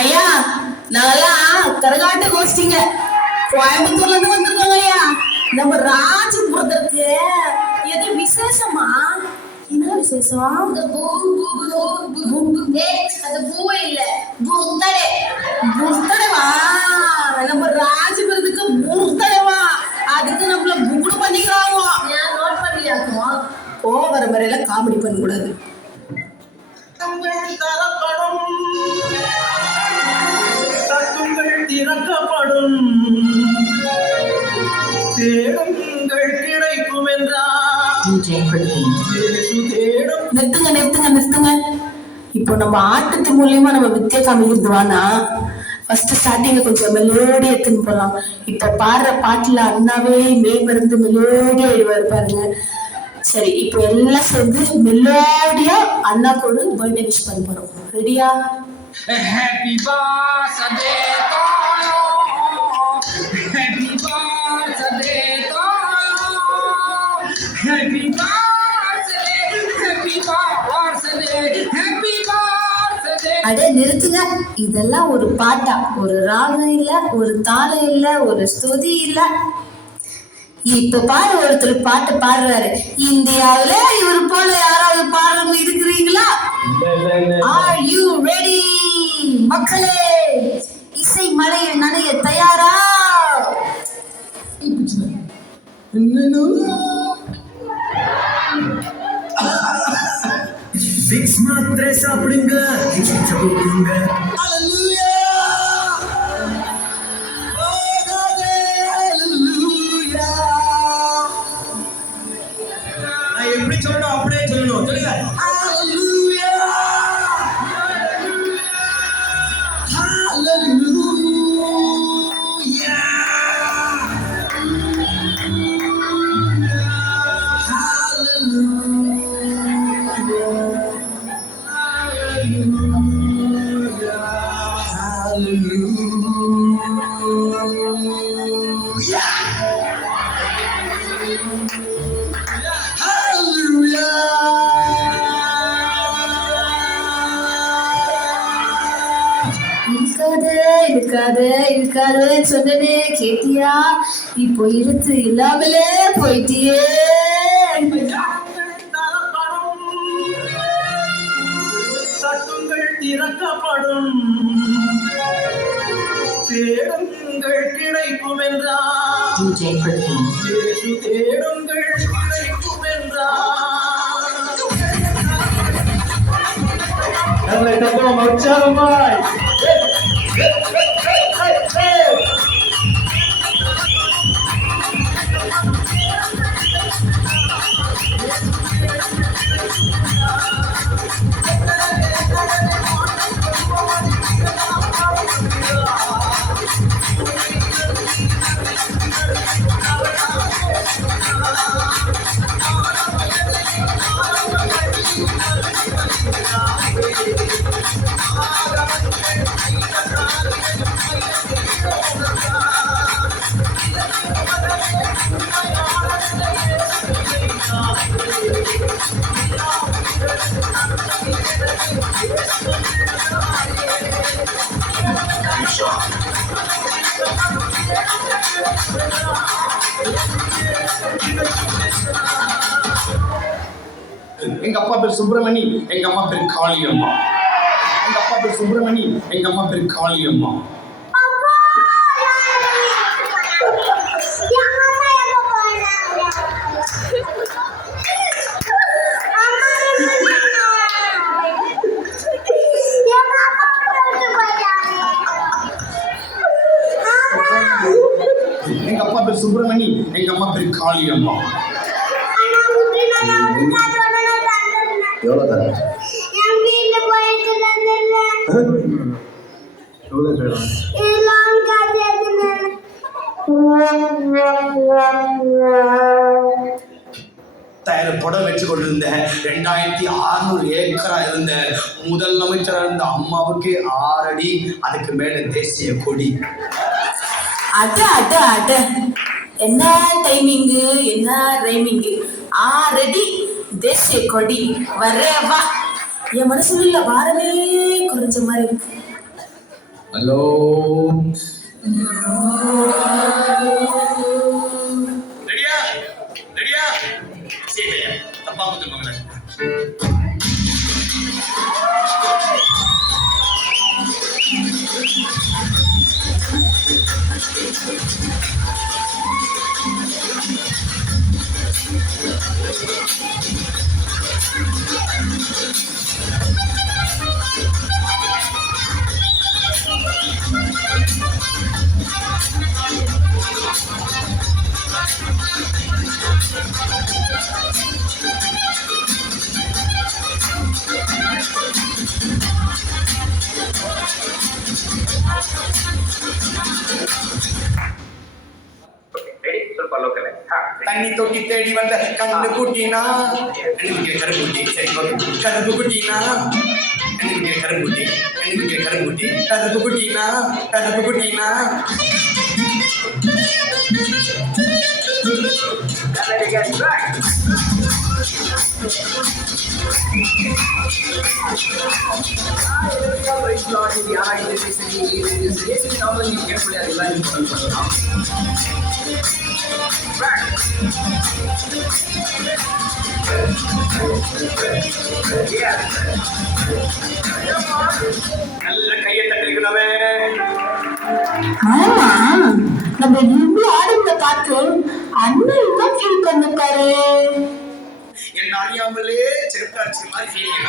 ஐயா நாங்கெல்லாம் கரகாட்ட கோஷ்டிங்க கோயம்புத்தூர்ல இருந்து வந்திருக்கோங்க ஐயா. நம்ம ராஜபுரத்திற்கு எது விசேஷமா? என்ன விசேஷம்? அது பூவே இல்ல புர்தடவா. நம்ம ராஜபுரத்துக்கு புர்தடவா, அதுக்கு நம்மள புகுடு பண்ணிக்கிறாங்க. நோட் பண்ணியாக்குவோம். வர மாதிரில காமெடி பண்ண கூடாது. திறக்கப்படும் தேடுங்கள் கிடைக்கும் நிறுத்துங்க. இப்போ நம்ம ஆட்டத்து மூலியமா நம்ம வித்தியா காமிக்கிறதுவானா ஃபர்ஸ்ட் ஸ்டார்டிங்க கொஞ்சம் மெலோடி எடுத்துன்னு போலாம். இப்ப பாடுற பாட்டுல அண்ணாவே மேம்பருந்து மெலோடியா எழுவாரு பாருங்க. சரி, இப்போ எல்லாம் சேர்ந்து மெலோடியா அண்ணாக்கு ஒரு பர்த்டே விஷ் பண்ண போறோம். ரெடியா? Happy birthday to you. Happy birthday to you. Happy birthday. Happy birthday. Happy birthday. அடே நிறுத்துங்க. இதெல்லாம் ஒரு பாட்டா? ஒரு ராகம் இல்ல, ஒரு தாளம் இல்ல, ஒரு ஸ்துதி இல்ல. இப்ப பாரு, ஒருத்தர் பாட்டு பாடுறாரு. இந்தியாவில இவர் போல யாராவது பாடுறவங்க இருக்கிறீங்களா? Are you ready? மக்களே, இசை மழையில் நனைய தயாரா? சிக்ஸ் மாத்திரை சாப்பிடுங்க. எப்படி சொல்லணும் அப்படியே சொல்லணும். சொல்லுங்க. இருக்காது சொன்னே கேட்டியா? இப்போ இழுத்து இல்லாமலே போயிட்டியே. தட்டுங்கள் திறக்கப்படும் தேடுங்கள் கிடைக்கும் என்றார். தேடுங்கள் கிடைக்கும் என்றார். உற்சாகமாய் எங்க அப்பா பேர் சுப்பிரமணி, எங்க அம்மா பேர் காளியம்மா. எங்க அப்பா பேர் சுப்பிரமணி, எங்க அம்மா பேர் காளியம்மா. எங்க அப்பா பேர் சுப்பிரமணி, எங்க அம்மா பேர் காளியம்மா. எவ்வளோ தர? எவ்வளோ தரலாம்? 10,000 படம் வச்சு கொண்டிருந்தேன். 2600 ஏக்கரா இருந்தேன். முதல் அமைச்சராக இருந்த அம்மாவுக்கு 6 அடி, அதுக்கு மேல தேசிய கொடி. அட அட அட, என்ன டைமிங்கு, என்ன ரைமிங்கு. 6 அடி தேசிய கொடி, வரே வா. என் மனசுல இல்ல பாரமே குறைஞ்ச மாதிரி இருக்கு. ஹலோ, ரெடியா ரெடியா? சரி, தப்பா கொடுத்துருவாங்களே. தண்ணி தொட்டி தேடி வந்த கண்ணு குட்டினா கருங்குட்டி. சரி, கருப்பு குட்டினா கருங்குட்டி, கருங்குட்டி, கருப்பு குட்டினா கருப்பு குட்டினா. நல்ல கையை தட்டிருக்கவே. ஆமா, நம்ம இவ்வளவு ஆடுறத பார்த்து அண்ணன் தான் ஃபீல் பண்ணிருக்காரு. என்ன அறியாமலே செருப்பாச்சு மாதிரி ஃபீலிங்.